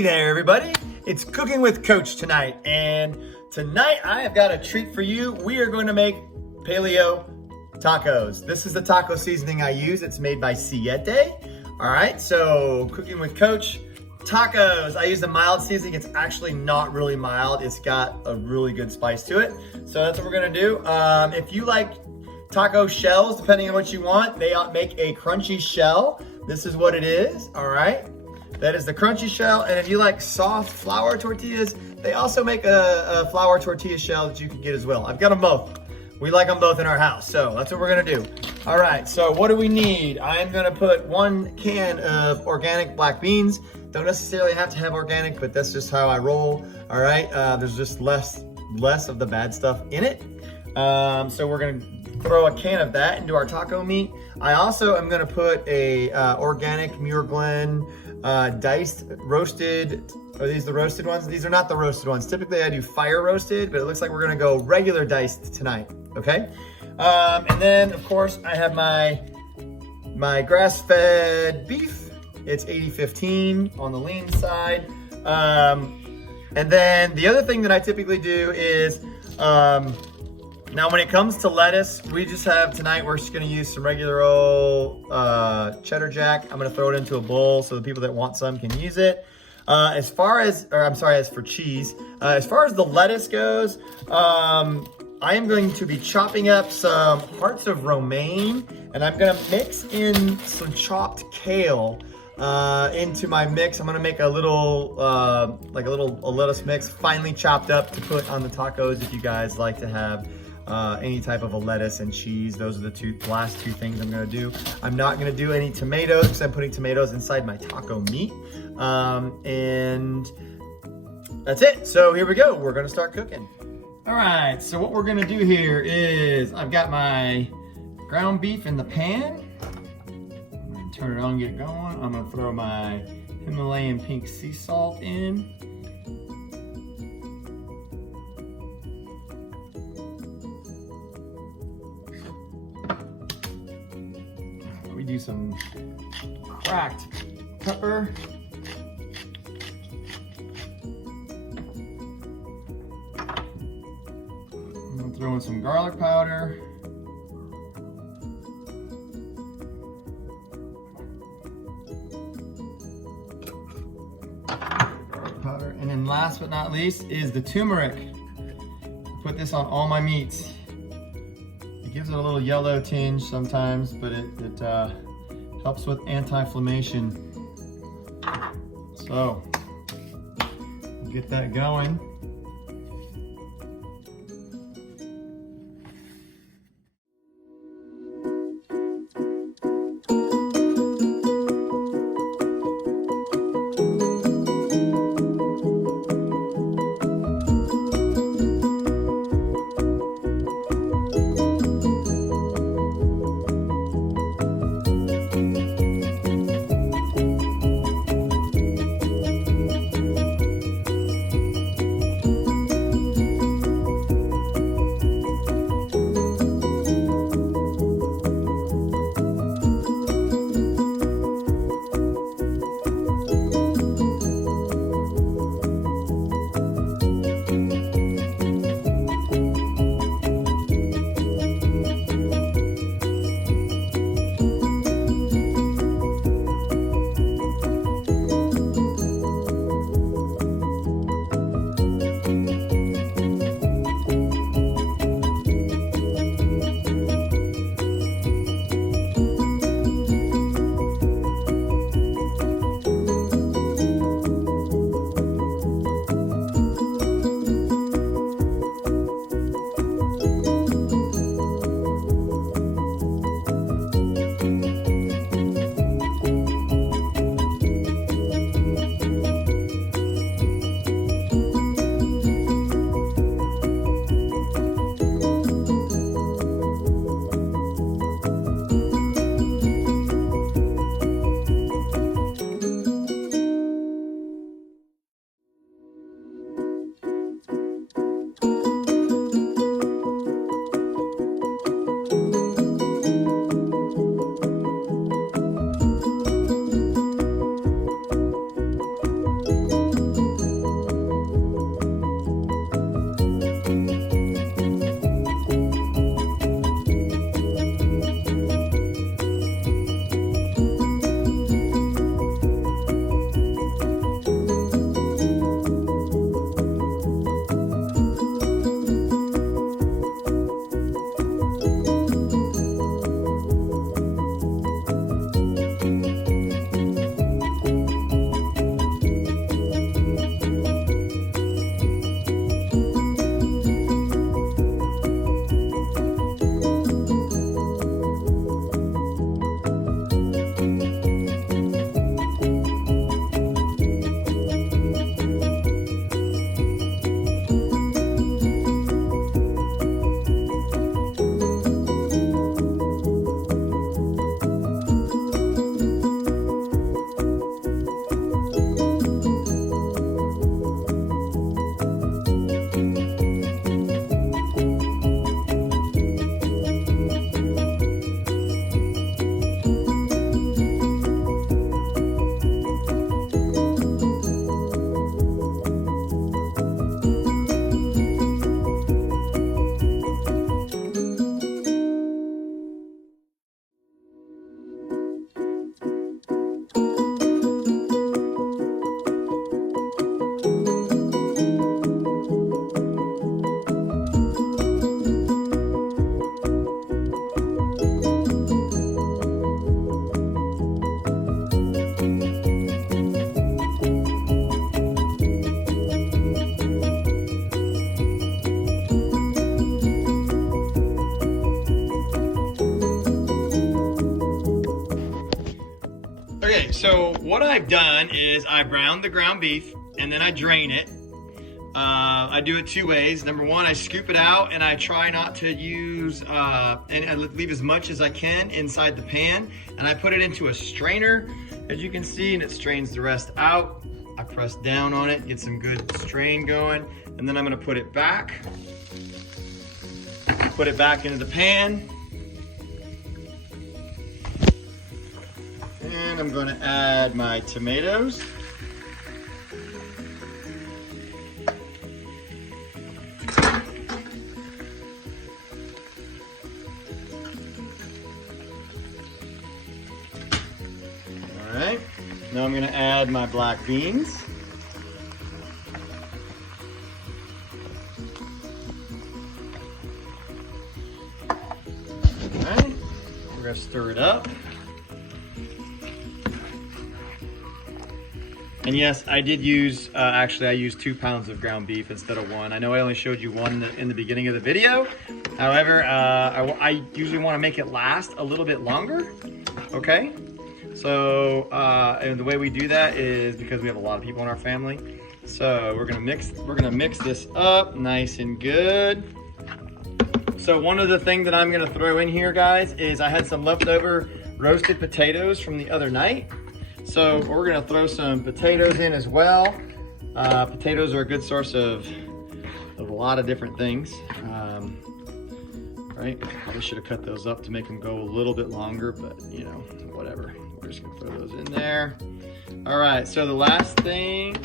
Hey there, everybody. It's Cooking with Coach tonight, and tonight I have got a treat for you. We are going to make paleo tacos. This is the taco seasoning I use. It's made by Siete. All right, so Cooking with Coach, tacos. I use the mild seasoning. It's actually not really mild. It's got a really good spice to it. So that's what we're gonna do. If you like taco shells, depending on what you want, they make a crunchy shell. This is what it is, all right? That is the crunchy shell. And if you like soft flour tortillas, they also make a flour tortilla shell that you can get as well. I've got them both. We like them both in our house, so that's what we're gonna do. All right, so what do we need? I'm gonna put 1 can of organic black beans. Don't necessarily have to have organic, but that's just how I roll, all right? There's just less of the bad stuff in it. So we're gonna throw a can of that into our taco meat. I also am gonna put a organic Muir Glen diced roasted. Are these the roasted ones? These are not the roasted ones. Typically I do fire roasted, but it looks like we're gonna go regular diced tonight, okay? And then of course I have my grass-fed beef. It's 80-15 on the lean side. And then the other thing that I typically do is, now when it comes to lettuce, we just have tonight, we're just gonna use some regular old cheddar jack. I'm gonna throw it into a bowl so the people that want some can use it. As for cheese, as far as the lettuce goes, I am going to be chopping up some hearts of romaine, and I'm gonna mix in some chopped kale into my mix. I'm gonna make a little lettuce mix, finely chopped up to put on the tacos if you guys like to have any type of a lettuce and cheese. Those are the last two things I'm gonna do. I'm not gonna do any tomatoes because I'm putting tomatoes inside my taco meat. And that's it. So here we go. We're gonna start cooking. All right, so what we're gonna do here is I've got my ground beef in the pan. I'm gonna turn it on, get going. I'm gonna throw my Himalayan pink sea salt in. We do some cracked pepper. I'm gonna throw in some garlic powder. And then last but not least is the turmeric. Put this on all my meats. It gives it a little yellow tinge sometimes, but it helps with anti-inflammation. So, get that going. so what I've done is I brown the ground beef and then I drain it. I do it two ways. Number one, I scoop it out and I try not to use, and I leave as much as I can inside the pan. And I put it into a strainer, as you can see, and it strains the rest out. I press down on it, get some good strain going. And then I'm gonna put it back into the pan. And I'm gonna add my tomatoes. All right, now I'm gonna add my black beans. All right, we're gonna stir it up. And yes, I did use, actually I used 2 pounds of ground beef instead of 1. I know I only showed you 1 in the beginning of the video. However, I usually want to make it last a little bit longer, okay? So, and the way we do that is because we have a lot of people in our family. So we're gonna mix this up nice and good. So one of the things that I'm gonna throw in here, guys, is I had some leftover roasted potatoes from the other night. So we're gonna throw some potatoes in as well. Potatoes are a good source of a lot of different things. Right, probably should have cut those up to make them go a little bit longer, but you know, whatever. We're just gonna throw those in there. All right, so the last thing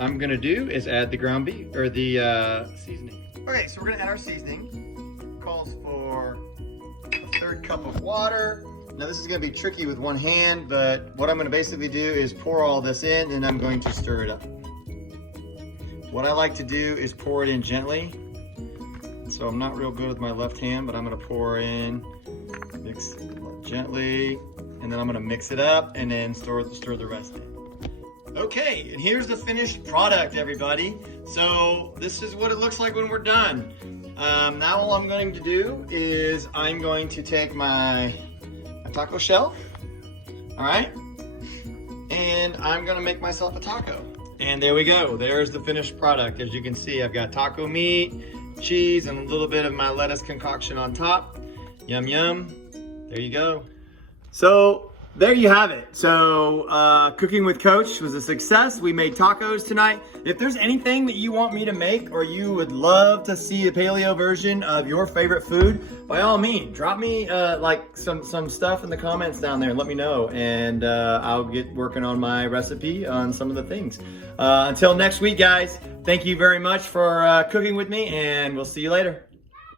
I'm gonna do is add the ground beef, or the seasoning. Okay, so we're gonna add our seasoning. Calls for a 1/3 cup of water. Now this is gonna be tricky with one hand, but what I'm gonna basically do is pour all this in and I'm going to stir it up. What I like to do is pour it in gently. So I'm not real good with my left hand, but I'm gonna pour in, mix gently, and then I'm gonna mix it up and then stir the rest in. Okay, and here's the finished product, everybody. So this is what it looks like when we're done. Now all I'm going to do is I'm going to take my taco shell, all right? And I'm gonna make myself a taco. And there we go, there's the finished product. As you can see, I've got taco meat, cheese, and a little bit of my lettuce concoction on top. Yum, yum, there you go. So there you have it. So Cooking with Coach was a success. We made tacos tonight. If there's anything that you want me to make or you would love to see a paleo version of your favorite food, by all means, drop me like some stuff in the comments down there and let me know. And I'll get working on my recipe on some of the things. Until next week, guys, thank you very much for cooking with me and we'll see you later.